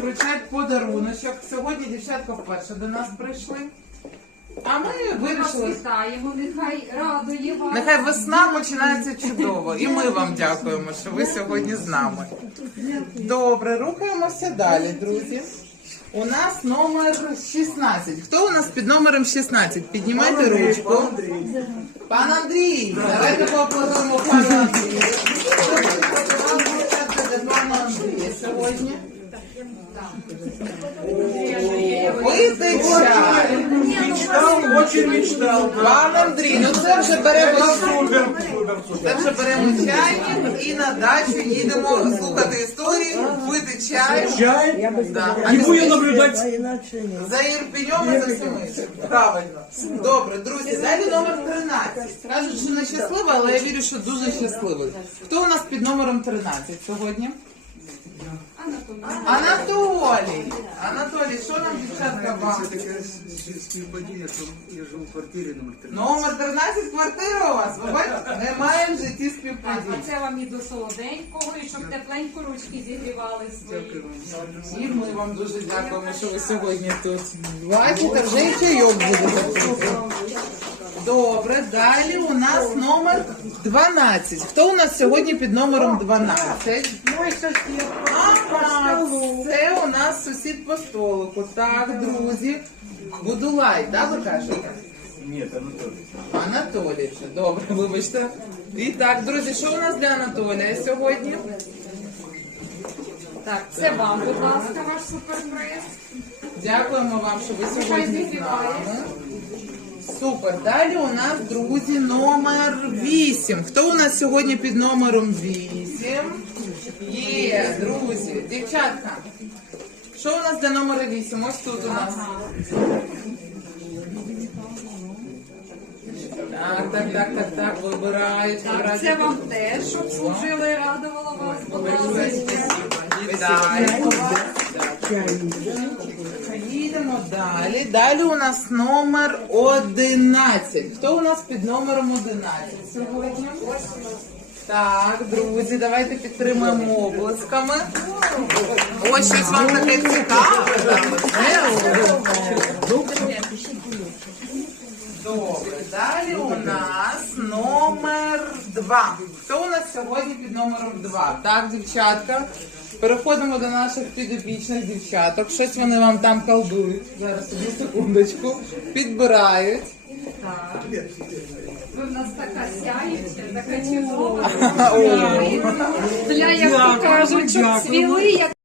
вручати подаруночок. Сьогодні дівчатка вперше до нас прийшли. А ми Ми вас вирішили. вітаємо, нехай радує вас. Нехай весна починається чудово. І ми вам дякуємо, що ви сьогодні з нами. Добре, рухаємося далі, друзі. У нас номер 16. Хто у нас під номером 16? Піднімайте ручку. Пан Андрій, давайте поаплодуємо пану Андрію. Пана Андрія сьогодні. Пити чай. Мечтал, очень мечтал. Пан Андрій, ну це вже беремо Супер. Це вже беремо чайник і на дачу їдемо слухати історії, пити чай. Чай. Да. Не будем наблюдать. за Єрпіньом і за всіми. Правильно. Добре, друзі, далі номер 13. Кажуть, що не щаслива, але я вірю, що дуже щасливий. Хто у нас під номером 13 сьогодні? Анатолій. Анатолій, що нам дівчатка вам? співпадіння, що я живу в квартирі номер 13. Номер 13 квартира у вас. Ви бачите? Немає в житті Так, співпадінь. а це вам і до солоденького, і щоб тепленько ручки зігрівали свої. І ми вам дуже дякуємо, що ви сьогодні тут. Бачите, вже і чайок буде. Добре, далі у нас номер 12. Хто у нас сьогодні під номером 12? Ага, це у нас сусід по столику. Так, друзі. Будулай, так ви кажете? Ні, Анатолій. Анатолій, добре, вибачте. І так, друзі, що у нас для Анатолія сьогодні? Так, це вам, будь ласка, ваш суперприз. Дякуємо вам, що ви сьогодні з нами. Супер. Далі у нас, друзі, номер 8. Хто у нас сьогодні під номером 8? Є, друзі, дівчатка. Що у нас для номера 8? Ось тут у нас. Так, так, так, так, так, вибирають. Так, вибирають. це вам теж, щоб служили радувало вас. Будь ласка. Вітаємо вас. Їдемо далі. Далі у нас номер 11. Хто у нас під номером 11 сьогодні? Так, друзі, давайте підтримаємо облисками. Ось щось вам таке цікаве. Добре, далі у нас номер 2. Хто у нас сьогодні під номером 2? Так, дівчатка. Переходимо до наших підопічних дівчаток. Щось вони вам там колдують. Зараз одну секундочку. Підбирають. Так. Ви в нас така сяюча, така чудова. Для, як то кажуть, щоб цвіли, як